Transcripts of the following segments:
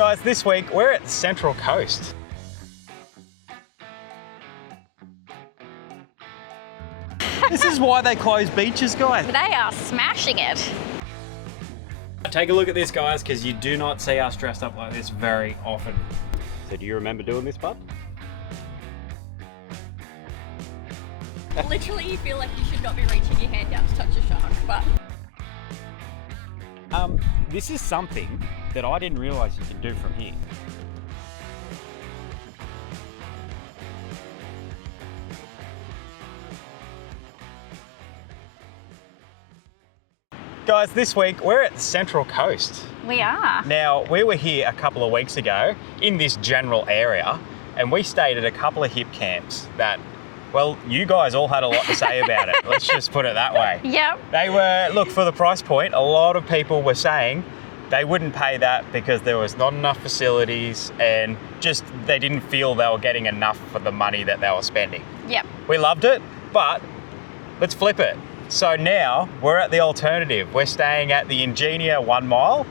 Guys, this week we're at the Central Coast. This is why they close beaches, guys. They are smashing it. Take a look at this, guys, because you do not see us dressed up like this very often. So do you remember doing this, bud? Literally, you feel like you should not be reaching your hand out to touch a shark, but... This is something that I didn't realise you could do from here. Guys, this week we're at the Central Coast. We are. Now, we were here a couple of weeks ago in this general area, and we stayed at a couple of hip camps that, well, you guys all had a lot to say about it. Let's just put it that way. Yep. They were, look, for the price point, a lot of people were saying they wouldn't pay that because there was not enough facilities and just they didn't feel they were getting enough for the money that they were spending. Yep. We loved it, but let's flip it. So now we're at the alternative. We're staying at the Ingenia 1 Mile.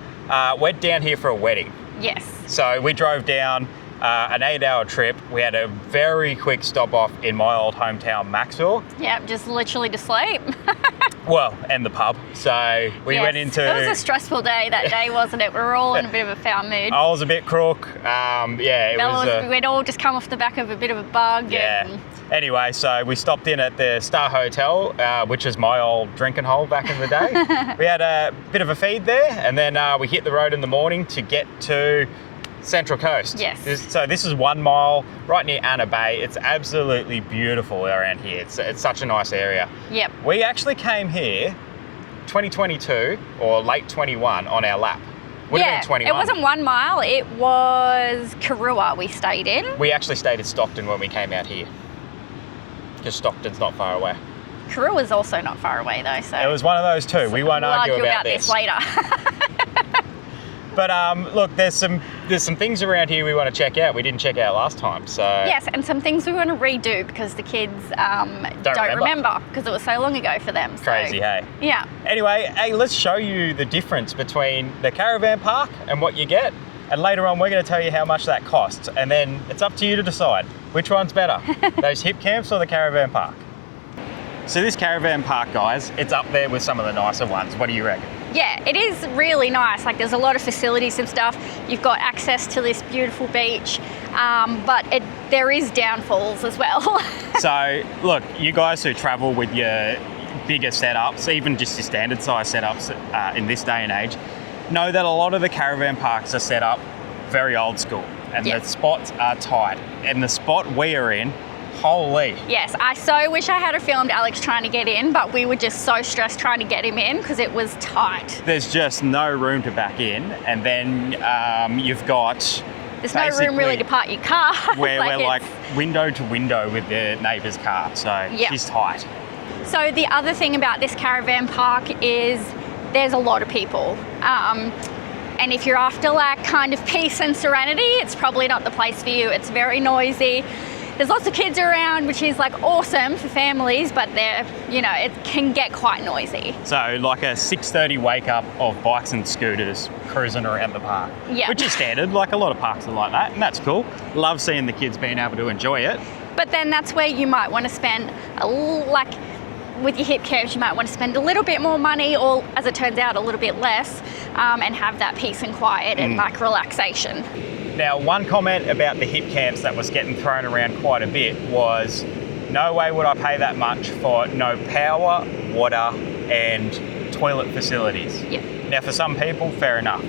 We're down here for a wedding. Yes. So we drove down an 8-hour trip. We had a very quick stop off in my old hometown, Maxwell. Yep, just literally to sleep. Well, and the pub. So we went into... It was a stressful day that day, wasn't it? We were all in a bit of a foul mood. I was a bit crook. We'd all just come off the back of a bit of a bug. Yeah. And... Anyway, so we stopped in at the Star Hotel, which is my old drinking hole back in the day. We had a bit of a feed there, and then we hit the road in the morning to get to Central Coast. Yes. So this is 1 mile, right near Anna Bay. It's absolutely beautiful around here. It's such a nice area. Yep. We actually came here 2022 or late 21 on our lap. Would have been 21. It wasn't 1 mile, it was Karua we stayed in. We actually stayed at Stockton when we came out here, because Stockton's not far away. Karua's also not far away though, so... It was one of those two. We won't argue about this later. But look, there's some things around here we want to check out. We didn't check out last time, so... Yes, and some things we want to redo because the kids don't remember because it was so long ago for them. So. Crazy, hey? Yeah. Anyway, hey, let's show you the difference between the caravan park and what you get. And later on, we're going to tell you how much that costs. And then it's up to you to decide which one's better, those hip camps or the caravan park. So this caravan park, guys, it's up there with some of the nicer ones. What do you reckon? Yeah, it is really nice. Like there's a lot of facilities and stuff. You've got access to this beautiful beach, but there is downfalls as well. So look, you guys who travel with your bigger setups, even just your standard size setups in this day and age, know that a lot of the caravan parks are set up very old school and the spots are tight. And the spot we are in, holy. Yes, I so wish I had filmed Alex trying to get in, but we were just so stressed trying to get him in because it was tight. There's just no room to back in, and then you've got... There's no room really to park your car. Where we're like window to window with the neighbour's car, so she's tight. So the other thing about this caravan park is there's a lot of people. And if you're after like kind of peace and serenity, it's probably not the place for you. It's very noisy. There's lots of kids around, which is like awesome for families, but it can get quite noisy. So like a 6:30 wake up of bikes and scooters cruising around the park, which is standard. Like a lot of parks are like that, and that's cool. Love seeing the kids being able to enjoy it. But then that's where you might want to spend with your hip camps, you might want to spend a little bit more money, or as it turns out, a little bit less, and have that peace and quiet and like relaxation. Now, one comment about the hip camps that was getting thrown around quite a bit was, no way would I pay that much for no power, water, and toilet facilities. Yeah. Now, for some people, fair enough.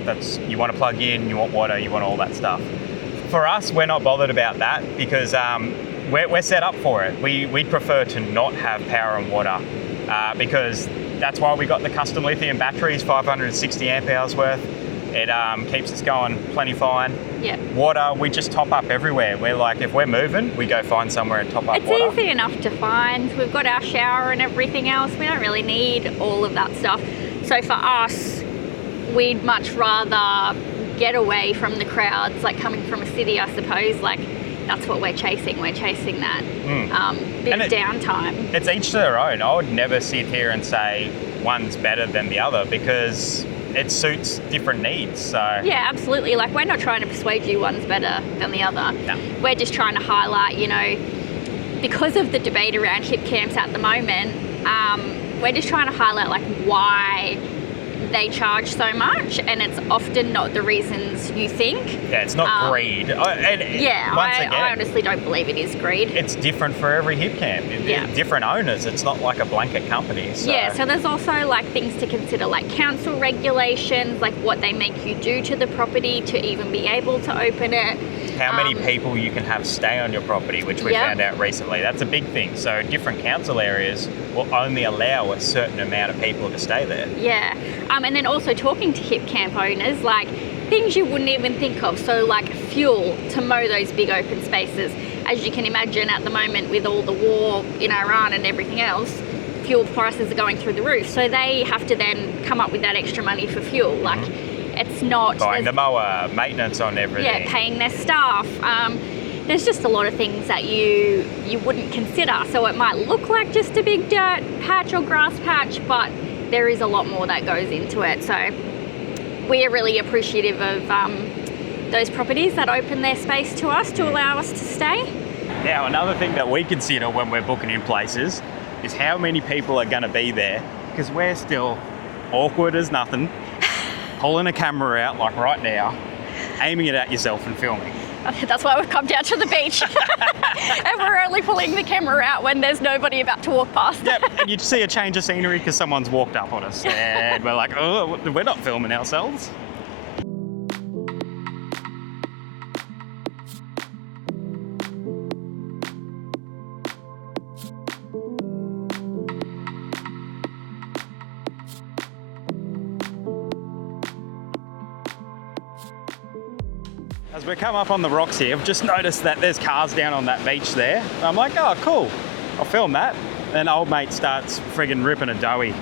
You want to plug in, you want water, you want all that stuff. For us, we're not bothered about that because we're set up for it. We'd prefer to not have power and water because that's why we got the custom lithium batteries, 560 amp hours worth. It keeps us going plenty fine. Yeah. Water, we just top up everywhere. We're like, if we're moving, we go find somewhere and top up water. It's easy enough to find. We've got our shower and everything else. We don't really need all of that stuff. So for us, we'd much rather get away from the crowds, like coming from a city, I suppose. Like that's what we're chasing. We're chasing that bit of downtime. It's each to their own. I would never sit here and say one's better than the other because it suits different needs. So Yeah, absolutely. Like, we're not trying to persuade you one's better than the other. No. We're just trying to highlight, you know, because of the debate around hip camps at the moment, we're just trying to highlight like why they charge so much, and it's often not the reasons you think. Yeah, it's not greed. I honestly don't believe it is greed. It's different for every hip camp. Different owners. It's not like a blanket company. So. Yeah, so there's also like things to consider, like council regulations, like what they make you do to the property to even be able to open it. How many people you can have stay on your property, which we found out recently. That's a big thing. So different council areas will only allow a certain amount of people to stay there. Yeah, and then also talking to hip camp owners, like things you wouldn't even think of. So like fuel to mow those big open spaces. As you can imagine at the moment with all the war in Iran and everything else, fuel prices are going through the roof. So they have to then come up with that extra money for fuel. Like it's not... Buying the mower, maintenance on everything. Yeah, paying their staff. There's just a lot of things that you wouldn't consider. So it might look like just a big dirt patch or grass patch, but there is a lot more that goes into it. So we are really appreciative of those properties that open their space to us to allow us to stay. Now, another thing that we consider when we're booking in places is how many people are going to be there, because we're still awkward as nothing, pulling a camera out like right now, aiming it at yourself and filming. That's why we've come down to the beach. And we're only pulling the camera out when there's nobody about to walk past. Yep, and you see a change of scenery because someone's walked up on us and we're like, oh, we're not filming ourselves. As we come up on the rocks here, I've just noticed that there's cars down on that beach there. I'm like, oh, cool, I'll film that. Then old mate starts friggin' ripping a doughy.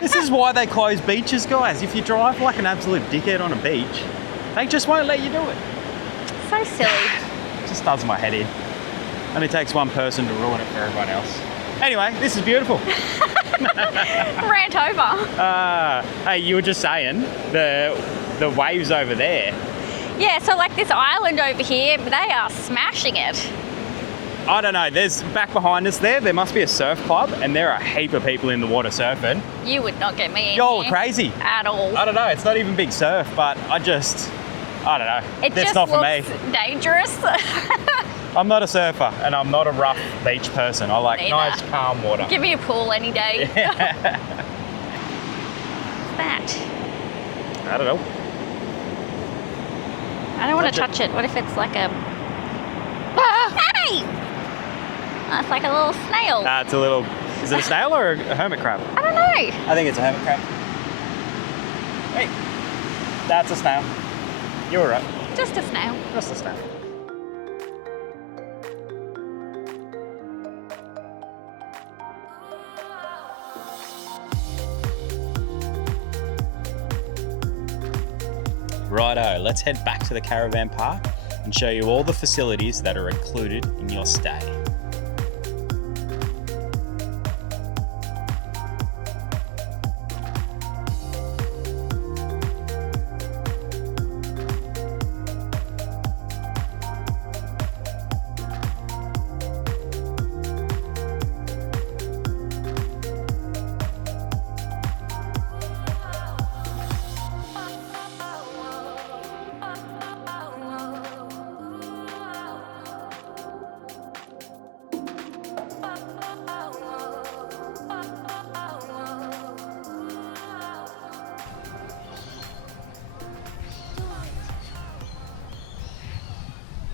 This is why they close beaches, guys. If you drive like an absolute dickhead on a beach, they just won't let you do it. So silly. It just does my head in. Only takes one person to ruin it for everyone else. Anyway, this is beautiful. Rant over. Hey, you were just saying the waves over there. Yeah, so like this island over here, they are smashing it. I don't know, there's back behind us there must be a surf club and there are a heap of people in the water surfing. You would not get me in You're here crazy. at all. I don't know, it's not even big surf, but I don't know. It That's just not for me. looks dangerous. I'm not a surfer and I'm not a rough beach person. I like nice, calm water. Give me a pool any day. Yeah. What's that? I don't know. I don't want to touch it. What if it's like a... Hey! Oh, it's like a little snail. It's a little... Is it a snail or a hermit crab? I don't know. I think it's a hermit crab. Hey, that's a snail. You were right. Just a snail. Just a snail. Righto, let's head back to the caravan park and show you all the facilities that are included in your stay.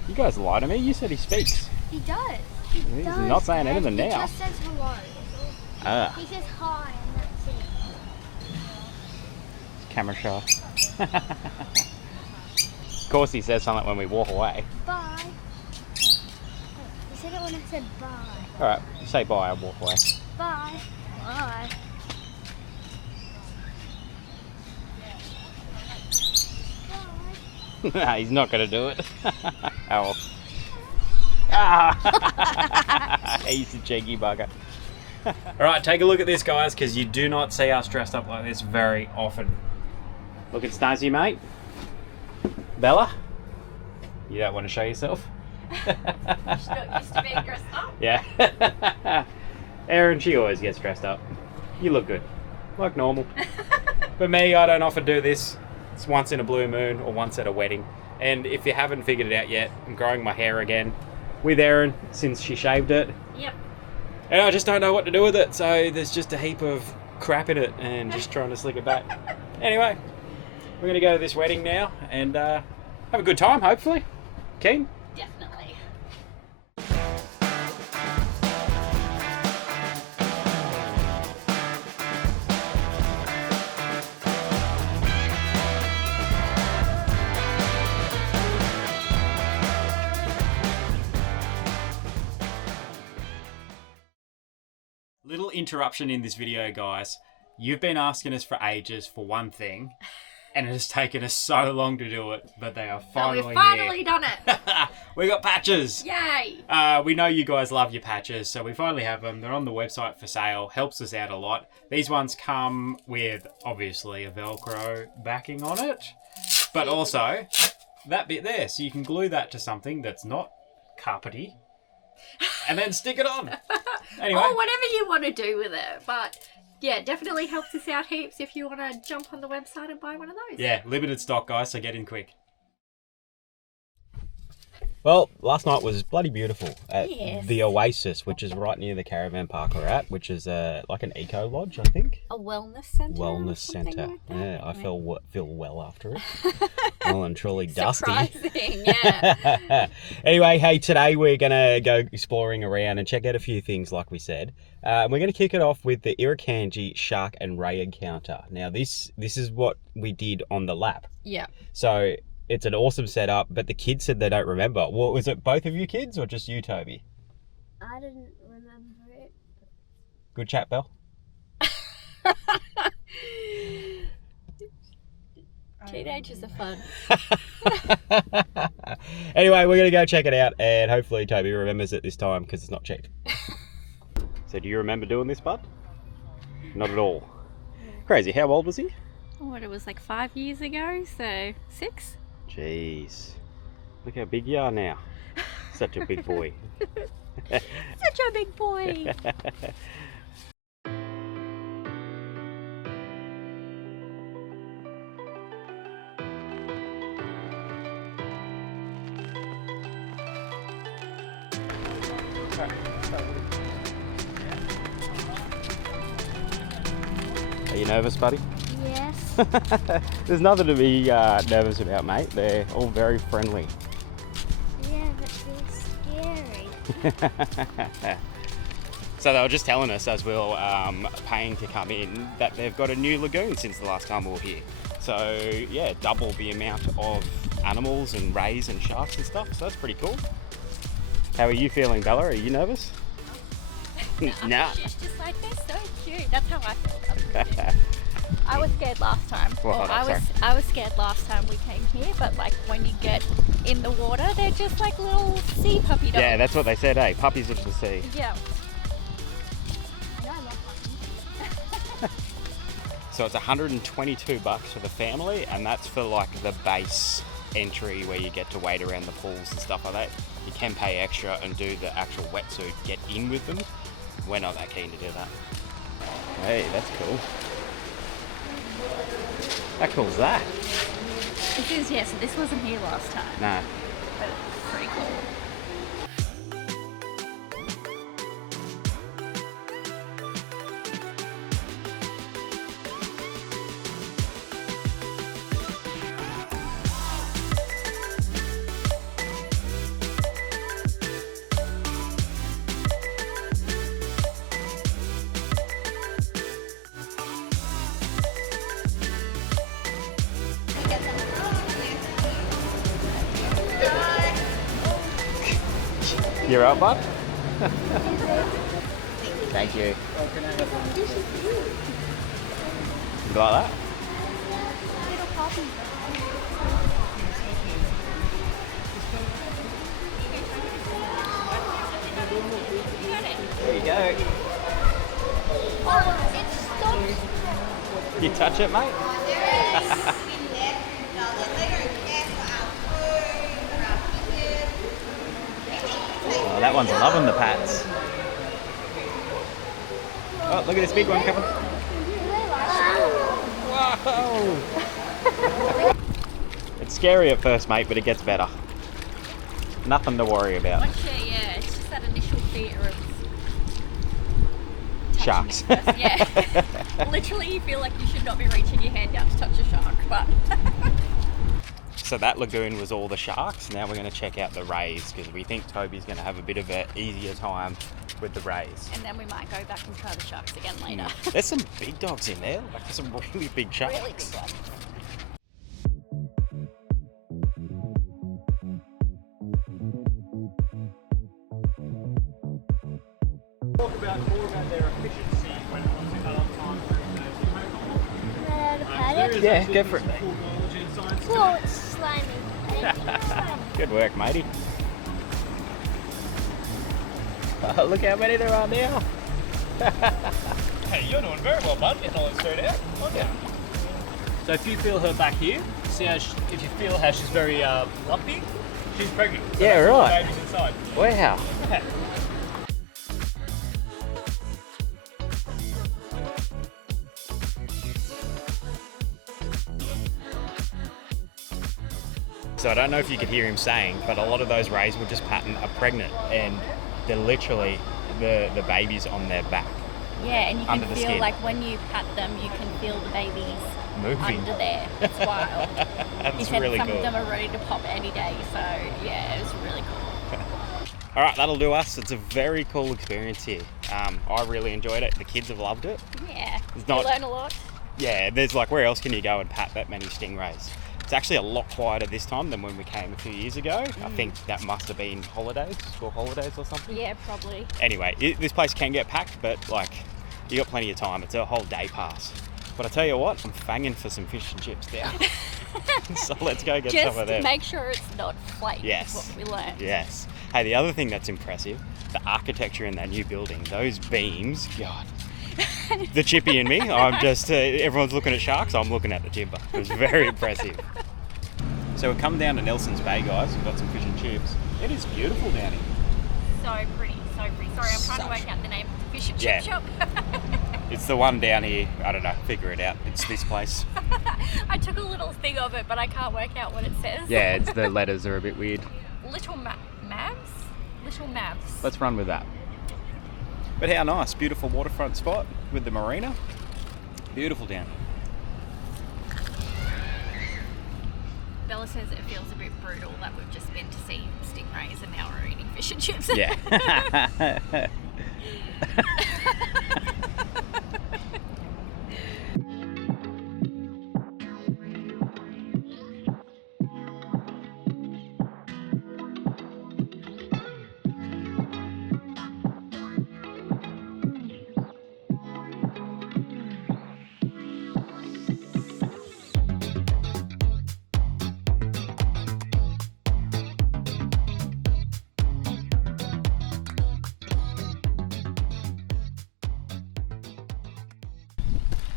You guys lie to me. You said he speaks. He does. He's not saying anything now. He just says hello. Ah. He says hi and that's it. Camera shy. Of course he says something when we walk away. Bye. He said it when I said bye. Alright, say bye, I'll walk away. Bye. Bye. Nah, he's not going to do it. Oh. Ah. He's a cheeky bugger. Alright, take a look at this, guys, because you do not see us dressed up like this very often. Looking snazzy, mate. Bella, you don't want to show yourself? She's not used to being dressed up. Yeah. Erin, she always gets dressed up. You look good, like normal. For me, I don't often do this. It's once in a blue moon or once at a wedding. And if you haven't figured it out yet, I'm growing my hair again with Erin since she shaved it. Yep. And I just don't know what to do with it, so there's just a heap of crap in it and just trying to slick it back. Anyway, we're going to go to this wedding now and have a good time, hopefully. Keen? Definitely. Little interruption in this video, guys. You've been asking us for ages for one thing, and it has taken us so long to do it, but they are finally we've finally done it. We got patches. Yay! We know you guys love your patches, so we finally have them. They're on the website for sale. Helps us out a lot. These ones come with, obviously, a Velcro backing on it, but also that bit there, so you can glue that to something that's not carpety, and then stick it on. Anyway. Or whatever you want to do with it, but yeah, definitely helps us out heaps if you want to jump on the website and buy one of those. Yeah, limited stock, guys, so get in quick. Well, last night was bloody beautiful at the Oasis, which is right near the caravan park we're at, which is like an eco lodge, I think. A wellness centre. Wellness centre. Like yeah, I feel well after it. Well and truly dusty. Surprising, yeah. Anyway, hey, today we're going to go exploring around and check out a few things like we said. We're going to kick it off with the Irukandji shark and ray encounter. Now, this is what we did on the lap. Yeah. So it's an awesome setup, but the kids said they don't remember. Well, was it both of you kids or just you, Toby? I didn't remember it. Good chat, Belle. Teenagers are fun. Anyway, we're going to go check it out, and hopefully Toby remembers it this time because it's not cheap. So do you remember doing this, bud? Not at all. Crazy. How old was he? What, it was like 5 years ago, so 6? Jeez. Look how big you are now. Such a big boy. Such a big boy. Are you nervous, buddy? Yes. There's nothing to be nervous about, mate. They're all very friendly. Yeah, but they're scary. So they were just telling us as we were paying to come in that they've got a new lagoon since the last time we were here. So yeah, double the amount of animals and rays and sharks and stuff. So that's pretty cool. How are you feeling, Bella? Are you nervous? Nah. She's just like, they're so cute. That's how I feel. I was scared last time. Well, I was scared last time we came here, but like when you get in the water, they're just like little sea puppy dogs. Yeah, that's what they said, eh? Puppies of the sea. Yeah. So it's $122 for the family, and that's for like the base entry where you get to wade around the pools and stuff like that. You can pay extra and do the actual wetsuit, get in with them. We're not that keen to do that. Hey, that's cool. How cool's that? This is, yeah, so this wasn't here last time. Nah. But it's pretty cool. You're up, bud? Thank you. You like that? Little puppy. There you go. Oh, it stopped. You touch it, mate? Oh, that one's loving the pats. Oh, look at this big one coming. Whoa! It's scary at first, mate, but it gets better. Nothing to worry about. Yeah, it's just that initial fear of Sharks. Yeah. Literally, you feel like you should not be reaching your hand out to touch a shark, but... So that lagoon was all the sharks. Now we're going to check out the rays because we think Toby's going to have a bit of an easier time with the rays. And then we might go back and try the sharks again later. There's some big dogs in there, like some really big sharks. Really big ones. Talk more about their efficiency when it comes to cut-off time. Yeah, go for it. Cool, it's slimy. Good work, matey. Oh, look how many there are now. Hey, you're doing very well, bud. Getting all this food out. Okay. So if you feel her back here, see how if you feel how she's very lumpy, she's pregnant. So Yeah, that's all the right. baby's inside. Wow. Okay. So I don't know if you could hear him saying, but a lot of those rays were just patting are pregnant, and they're literally the babies on their back. Yeah, and you can Under the feel skin. like when you pat them, you can feel the babies Moving. under there. It's wild. He That's said really some cool. of them are ready to pop any day, so yeah, it was really cool. All right, that'll do us. It's a very cool experience here. I really enjoyed it. The kids have loved it. Yeah, It's you not- learn a lot. Yeah, there's like, where else can you go and pat that many stingrays? It's actually a lot quieter this time than when we came a few years ago. I think that must have been holidays, school holidays or something. Yeah, probably. Anyway, this place can get packed, but like, you got plenty of time. It's a whole day pass. But I tell you what, I'm fanging for some fish and chips now. So let's go get Just some of them. make sure it's not flake. Yes. Is what we learned. Yes. Hey, the other thing that's impressive, the architecture in that new building, those beams, God. The chippy in me, I'm just, everyone's looking at sharks, I'm looking at the timber. It was very impressive. So we've come down to Nelson's Bay, guys. We've got some fish and chips. It is beautiful down here. So pretty, so pretty. Sorry, I'm trying to work out the name of the fish and Yeah. chip shop. It's the one down here. I don't know, figure it out. It's this place. I took a little thing of it, but I can't work out what it says. Yeah, it's the letters are a bit weird. Little Mavs? Little Mavs. Let's run with that. But how nice, beautiful waterfront spot with the marina. Beautiful down here. Bella says it feels a bit brutal that we've just been to see stingrays and now we're eating fish and chips. Yeah.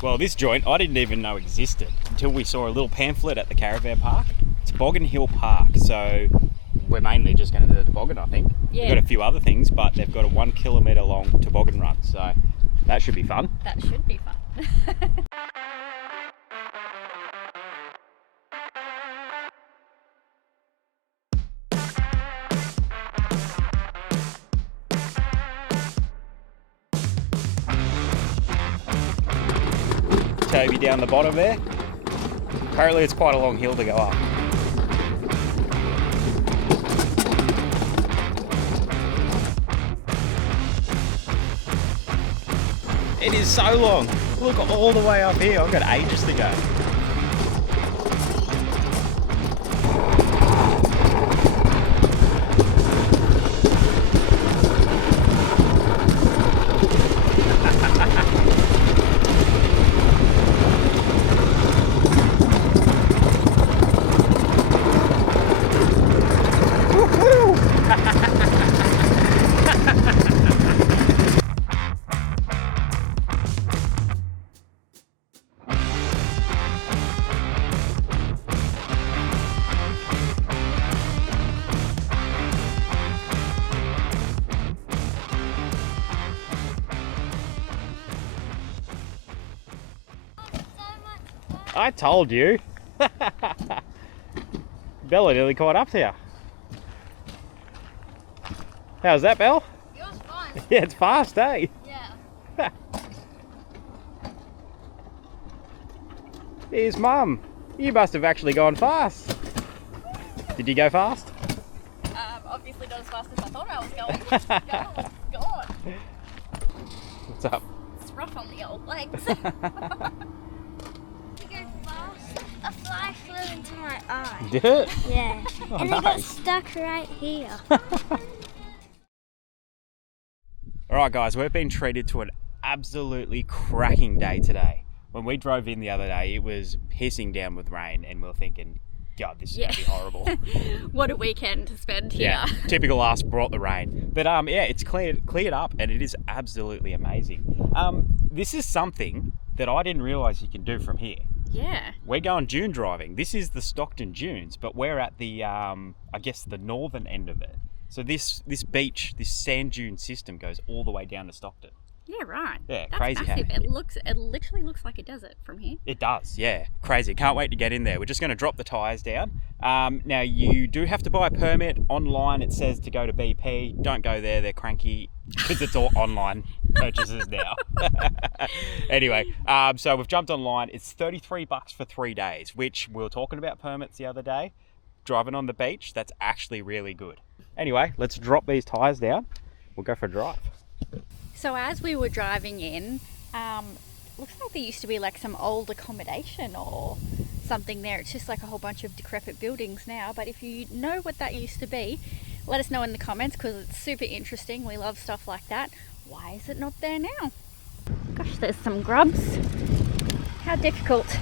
Well, this joint I didn't even know existed until we saw a little pamphlet at the Caravan Park. It's Toboggan Hill Park, so we're mainly just going to do the toboggan, I think. Yeah. They've got a few other things, but they've got a 1 kilometre long toboggan run, so that should be fun. That should be fun. Toby down the bottom there. Apparently it's quite a long hill to go up. It is so long. Look all the way up here. I've got ages to go. I told you. Bella nearly caught up to you. How's that, Belle? Yours fine. Yeah, it's fast, eh? Yeah. Here's Mum. You must have actually gone fast. Did you go fast? Obviously not as fast as I thought I was going. Go on. What's up? It's rough on the old legs. You go fast. A fly flew into my eye. Did it? Yeah. Oh, and it got nice. stuck right here. All right, guys, we've been treated to an absolutely cracking day today. When we drove in the other day, it was pissing down with rain, and we were thinking, God, this is going to be horrible. What a weekend to spend here. Yeah, typical us brought the rain. But yeah, it's cleared up, and it is absolutely amazing. This is something that I didn't realise you can do from here. Yeah. We're going dune driving. This is the Stockton Dunes, but we're at the, I guess, the northern end of it. So this beach, this sand dune system goes all the way down to Stockton. Yeah, right. Yeah, That's crazy. massive. It literally looks like a desert from here. It does, yeah. Crazy. Can't wait to get in there. We're just going to drop the tyres down. Now, you do have to buy a permit. Online, it says to go to BP. Don't go there. They're cranky because it's all online purchases now. Anyway, so we've jumped online. It's $33 for 3 days, which we were talking about permits the other day. Driving on the beach, that's actually really good. Anyway, let's drop these tyres down. We'll go for a drive. So as we were driving in, looks like there used to be like some old accommodation or something there. It's just like a whole bunch of decrepit buildings now. But if you know what that used to be, let us know in the comments because it's super interesting. We love stuff like that. Why is it not there now? Gosh, there's some grubs. How difficult.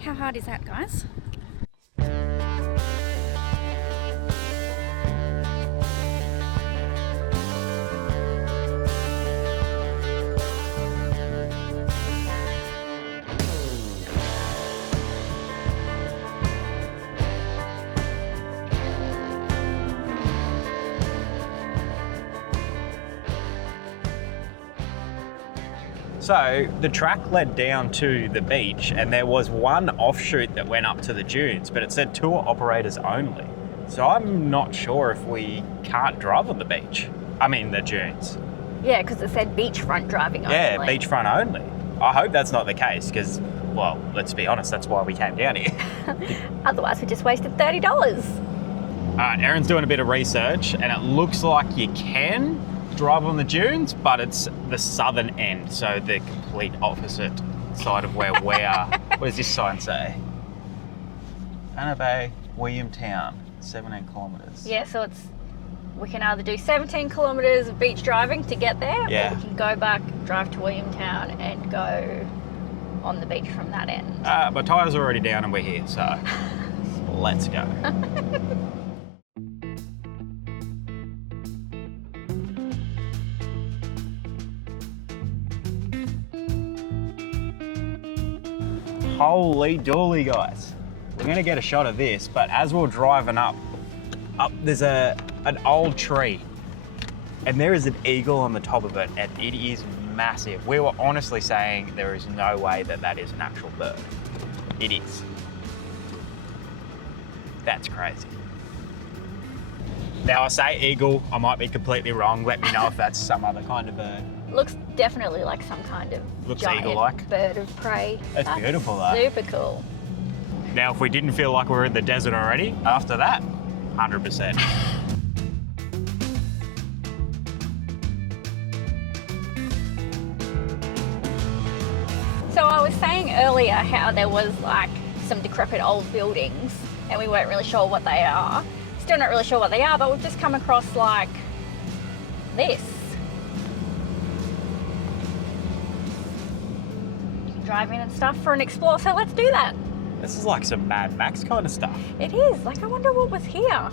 How hard is that, guys? So the track led down to the beach, and there was one offshoot that went up to the dunes, but it said tour operators only. So I'm not sure if we can't drive on the beach. I mean the dunes. Yeah, because it said beachfront driving only. Yeah, beachfront only. I hope that's not the case because, well, let's be honest, that's why we came down here. Otherwise we just wasted $30. Erin's doing a bit of research, and it looks like you can drive on the dunes, but it's the southern end, so the complete opposite side of where we are. What does this sign say? Anna Bay, Williamtown, 17 kilometres. Yeah, so we can either do 17 kilometres of beach driving to get there, Yeah. or we can go back, drive to Williamtown and go on the beach from that end. My tyres are already down and we're here, so let's go. Holy dooly, guys. We're gonna get a shot of this, but as we're driving up there's an old tree, and there is an eagle on the top of it, and it is massive. We were honestly saying there is no way that is an actual bird. It is. That's crazy. Now I say eagle, I might be completely wrong. Let me know if that's some other kind of bird. Looks definitely like some kind of Looks giant eagle-like. bird of prey. That's beautiful though. Super cool. Now if we didn't feel like we were in the desert already, after that, 100%. So I was saying earlier how there was like some decrepit old buildings and we weren't really sure what they are. Still not really sure what they are, but we've just come across like this. You can drive in and stuff for an explore, so let's do that. This is like some Mad Max kind of stuff. It is, like I wonder what was here.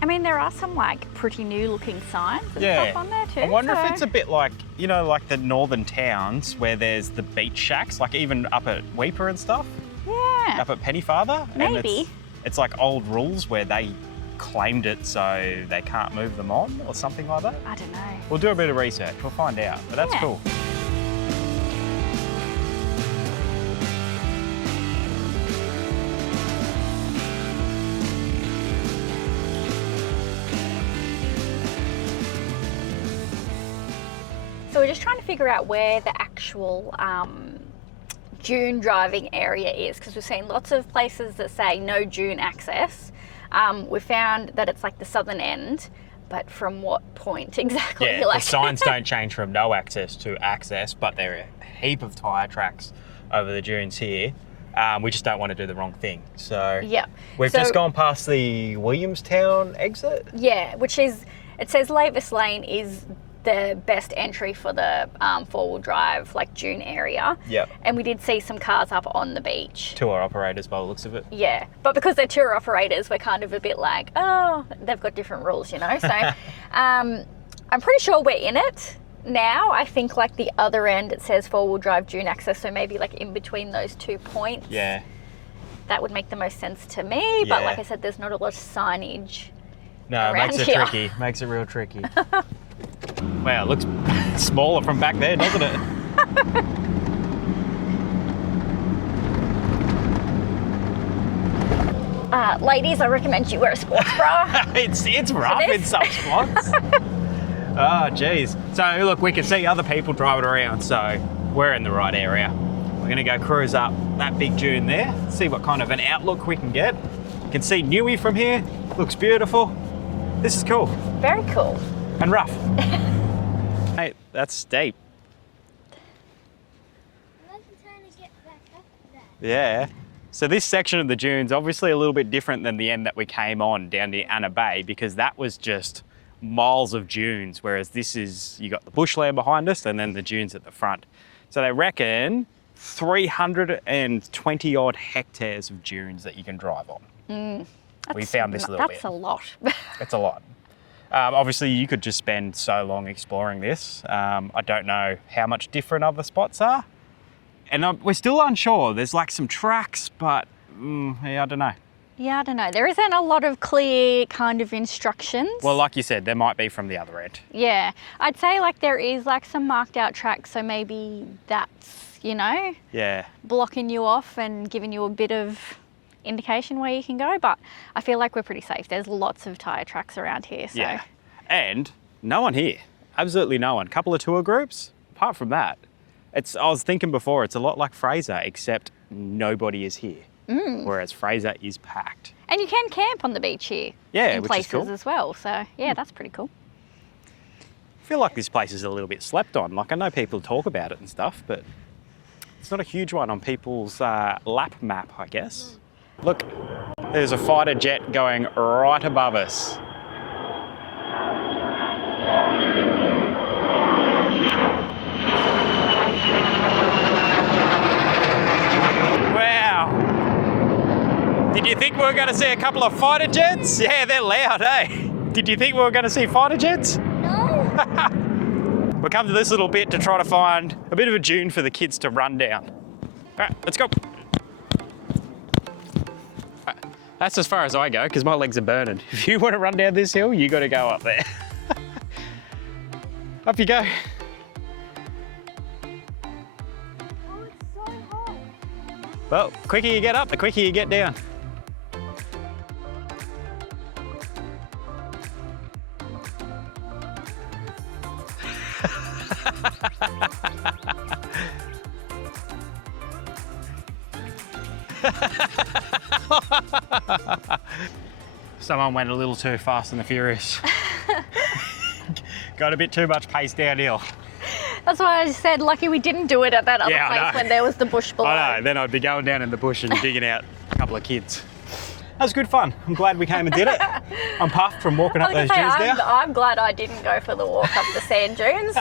I mean, there are some like pretty new looking signs and stuff on there too. I wonder if so- it's a bit like, you know, like the northern towns where there's the beach shacks, like even up at Weeper and stuff, Yeah, up at Pennyfather. And maybe. it's like old rules where they claimed it so they can't move them on or something like that. I don't know. We'll do a bit of research, we'll find out, but that's Yeah. cool. So we're just trying to figure out where the actual dune driving area is, because we've seen lots of places that say no dune access. We found that it's like the southern end, but from what point exactly? Yeah, like... the signs don't change from no access to access, but there are a heap of tyre tracks over the dunes here. We just don't want to do the wrong thing. So Yeah. we've just gone past the Williamstown exit. Yeah, which is, it says Lavis Lane is the best entry for the four-wheel drive, like dune area. Yep. And we did see some cars up on the beach. Tour operators by the looks of it. Yeah, but because they're tour operators, we're kind of a bit like, oh, they've got different rules, you know? So I'm pretty sure we're in it now. I think like the other end, it says four-wheel drive dune access, so maybe like in between those 2 points. Yeah. That would make the most sense to me, but Yeah. like I said, there's not a lot of signage. No, it around makes it here. tricky. Makes it real tricky. Wow, it looks smaller from back there, doesn't it? Ladies, I recommend you wear a sports bra. it's rough in some spots. Oh, geez. So look, we can see other people driving around, so we're in the right area. We're gonna go cruise up that big dune there, see what kind of an outlook we can get. You can see Newey from here, looks beautiful. This is cool Very cool. and rough. Hey, that's steep. I'm trying to get back up there. Yeah. So this section of the dune's obviously a little bit different than the end that we came on down near Anna Bay, because that was just miles of dunes, whereas this is, you got the bushland behind us and then the dunes at the front. So they reckon 320 odd hectares of dunes that you can drive on. We found this a little bit. That's a lot. It's a lot. Obviously, you could just spend so long exploring this. I don't know how much different other spots are. And we're still unsure. There's like some tracks, but yeah, I don't know. Yeah, I don't know. There isn't a lot of clear kind of instructions. Well, like you said, there might be from the other end. Yeah, I'd say like there is like some marked out tracks, so maybe that's, you know, Yeah. blocking you off and giving you a bit of indication where you can go, but I feel like we're pretty safe. There's lots of tyre tracks around here, so. Yeah. And no one here. Absolutely no one. Couple of tour groups. Apart from that, I was thinking before, it's a lot like Fraser, except nobody is here. Whereas Fraser is packed. And you can camp on the beach here. Yeah, in which places is cool. as well, so yeah, that's pretty cool. I feel like this place is a little bit slept on. Like, I know people talk about it and stuff, but it's not a huge one on people's lap map, I guess. Look, there's a fighter jet going right above us. Wow. Did you think we were going to see a couple of fighter jets? Yeah, they're loud, eh? Did you think we were going to see fighter jets? No. We'll come to this little bit to try to find a bit of a dune for the kids to run down. All right, let's go. All right, that's as far as I go because my legs are burning. If you want to run down this hill, you got to go up there. Up you go. Oh, it's so hot. Well, the quicker you get up, the quicker you get down. Someone went a little too fast and the furious. Got a bit too much pace downhill. That's why I said lucky we didn't do it at that other Yeah, I place know. when there was the bush below. I know, then I'd be going down in the bush and digging out a couple of kids. That was good fun. I'm glad we came and did it. I'm puffed from walking up I was those gonna say, dunes now. I'm glad I didn't go for the walk up the sand dunes.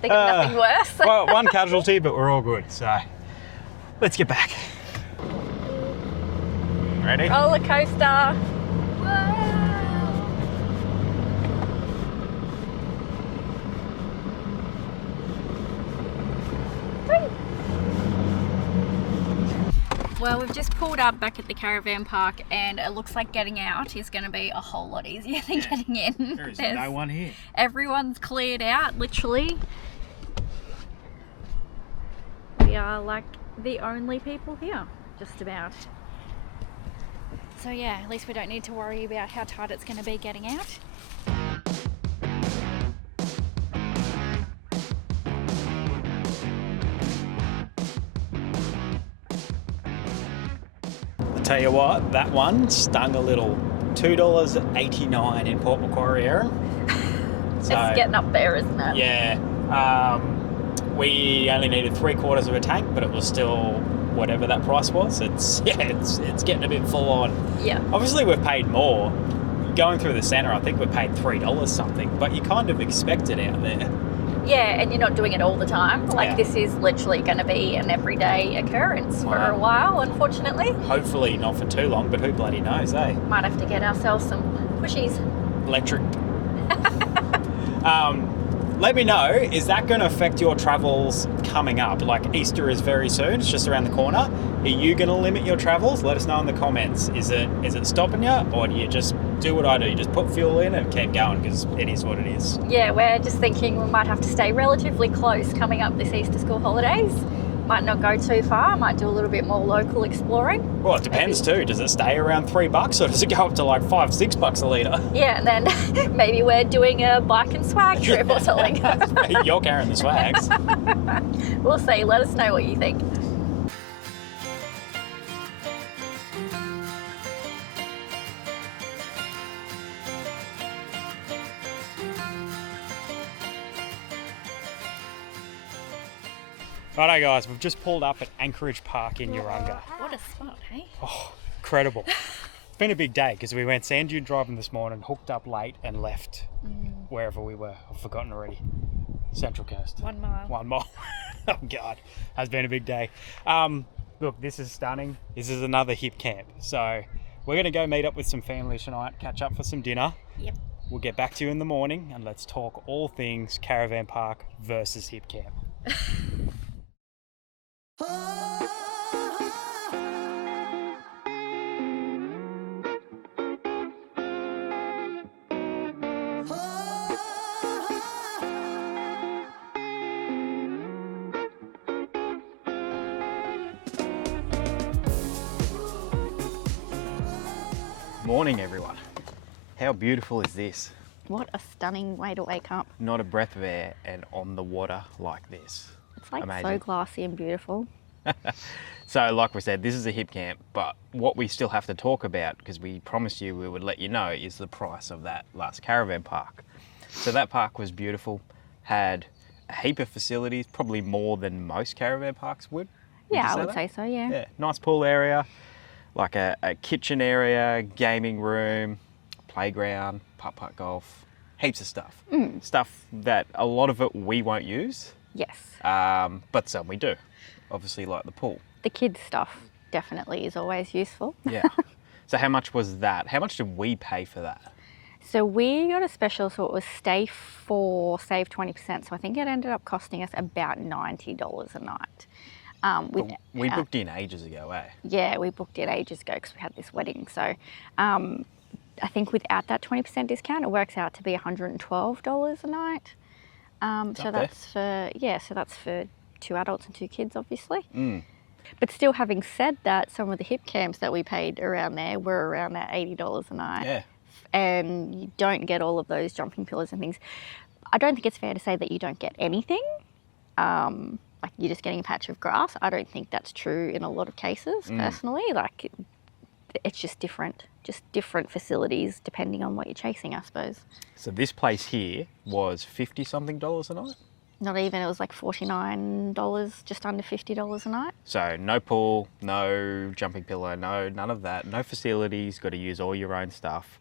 Think of nothing worse. Well, one casualty, but we're all good, so let's get back. Ready? Roller coaster. Well, we've just pulled up back at the caravan park and it looks like getting out is going to be a whole lot easier than getting in. There is no one here. Everyone's cleared out, literally. We are like the only people here, just about. So yeah, at least we don't need to worry about how tight it's going to be getting out. Tell you what, that one stung a little. $2.89 in Port Macquarie, Erin. It's getting up there, isn't it? Yeah. We only needed 3/4 of a tank, but it was still whatever that price was. It's getting a bit full on. Yeah. Obviously, we've paid more. Going through the centre, I think we paid $3 something, but you kind of expect it out there. Yeah, and you're not doing it all the time. Like, this is literally going to be an everyday occurrence for a while, unfortunately. Hopefully not for too long, but who bloody knows, eh? Might have to get ourselves some pushies. Electric. Let me know, is that going to affect your travels coming up? Like, Easter is very soon, it's just around the corner. Are you going to limit your travels? Let us know in the comments. Is it stopping you, or do you just do what I do? You just put fuel in and keep going, because it is what it is. Yeah, we're just thinking we might have to stay relatively close coming up this Easter school holidays. Might not go too far, might do a little bit more local exploring. Well, it depends too. Does it stay around $3 or does it go up to like $5-6 a litre? Yeah, and then maybe we're doing a bike and swag trip or something. You're carrying the swags. We'll see. Let us know what you think. Righto guys, we've just pulled up at Anchorage Park in Urunga. What a spot, hey? Oh, incredible. It's been a big day because we went sand dune driving this morning, hooked up late and left wherever we were. I've forgotten already. Central Coast. 1 mile. 1 mile. Oh God, has been a big day. Look, this is stunning. This is another Hipcamp. So we're going to go meet up with some family tonight, catch up for some dinner. Yep. We'll get back to you in the morning and let's talk all things caravan park versus Hipcamp. Morning everyone. How beautiful is this? What a stunning way to wake up. Not a breath of air and on the water like this. It's like amazing. So glassy and beautiful. So like we said, this is a Hipcamp, but what we still have to talk about, because we promised you we would let you know, is the price of that last caravan park. So that park was beautiful, had a heap of facilities, probably more than most caravan parks would. Yeah, I would say so, yeah. Yeah, nice pool area, like a kitchen area, gaming room, playground, putt-putt golf, heaps of stuff. Stuff that a lot of it we won't use. Yes. But some we do. Obviously like the pool. The kids' stuff definitely is always useful. Yeah. So how much was that? How much did we pay for that? So we got a special, so it was save 20%. So I think it ended up costing us about $90 a night. We booked in ages ago, eh? Yeah, we booked it ages ago because we had this wedding. So I think without that 20% discount, it works out to be $112 a night. So that's for 2 adults and 2 kids, obviously. But still, having said that, some of the Hipcamps that we paid around there were around that $80 a night. Yeah. And you don't get all of those jumping pillars and things. I don't think it's fair to say that you don't get anything. Like you're just getting a patch of grass. I don't think that's true in a lot of cases, personally. Like it's just different facilities depending on what you're chasing, I suppose. So this place here was $50-something a night? Not even, it was like $49, just under $50 a night. So no pool, no jumping pillar, none of that, no facilities, got to use all your own stuff.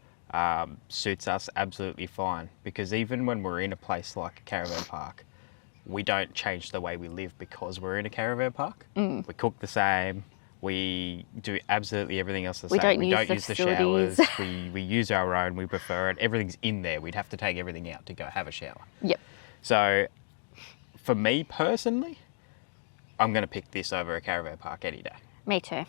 Suits us absolutely fine, because even when we're in a place like a caravan park, we don't change the way we live because we're in a caravan park. We cook the same, we do absolutely everything else the same. We don't use the showers, we use our own, we prefer it, everything's in there. We'd have to take everything out to go have a shower. Yep. So for me personally, I'm going to pick this over a caravan park any day. Me too.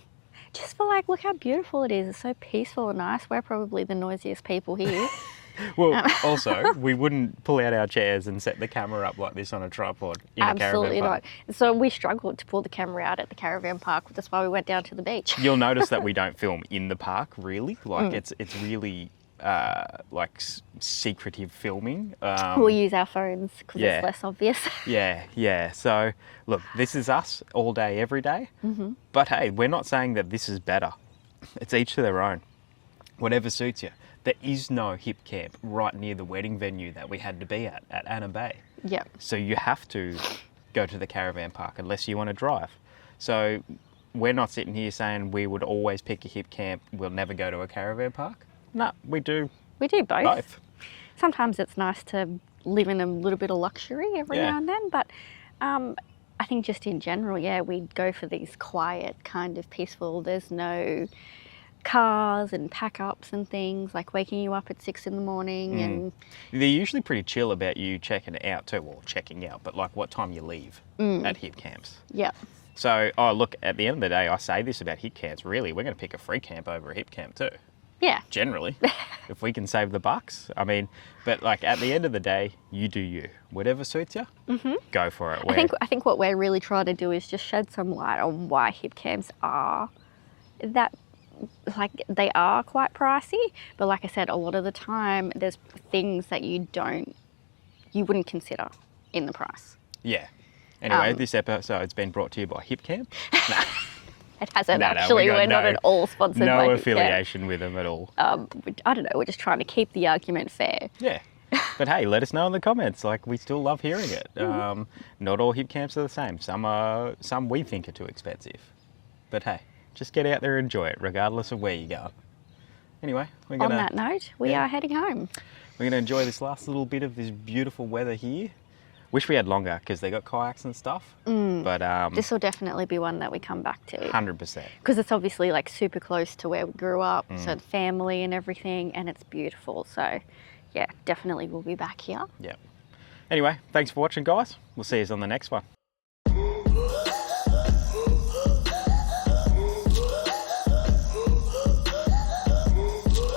Just for like, look how beautiful it is. It's so peaceful and nice. We're probably the noisiest people here. Well, also, we wouldn't pull out our chairs and set the camera up like this on a tripod in a Absolutely caravan park. not. So we struggled to pull the camera out at the caravan park. That's why we went down to the beach. You'll notice that we don't film in the park, really. Like, it's really like secretive filming. We'll use our phones because yeah. it's less obvious. Yeah. So, look, this is us all day, every day. But hey, we're not saying that this is better. It's each to their own. Whatever suits you. There is no Hipcamp right near the wedding venue that we had to be at Anna Bay. Yep. So you have to go to the caravan park unless you want to drive. So we're not sitting here saying we would always pick a Hipcamp, we'll never go to a caravan park. No, we do. We do both. Both. Sometimes it's nice to live in a little bit of luxury every now and then, but I think just in general, we go for these quiet, kind of peaceful, there's no cars and pack-ups and things, like waking you up at 6 in the morning. And they're usually pretty chill about you checking out too, or checking out, but like what time you leave at hip camps. Yeah. So, look, at the end of the day, I say this about hip camps, really, we're going to pick a free camp over a hip camp too. Yeah. Generally, if we can save the bucks. I mean, but like at the end of the day, you do you. Whatever suits you, go for it. I think what we're really trying to do is just shed some light on why hip camps are that, like, they are quite pricey, but like I said, a lot of the time there's things that you wouldn't consider in the price. Yeah. Anyway, this episode's been brought to you by Hipcamp. Nah. It hasn't actually. We're not at all sponsored by No Hipcamp. affiliation with them at all. I don't know, we're just trying to keep the argument fair. Yeah. But hey, let us know in the comments. Like, we still love hearing it. Not all hip camps are the same. Some we think are too expensive. But hey, just get out there and enjoy it, regardless of where you go. Anyway, On that note, we are heading home. We're going to enjoy this last little bit of this beautiful weather here. Wish we had longer because they got kayaks and stuff. But This will definitely be one that we come back to. 100%. Because it's obviously like super close to where we grew up, so the family and everything, and it's beautiful. So yeah, definitely we'll be back here. Yep. Anyway, thanks for watching, guys. We'll see you on the next one.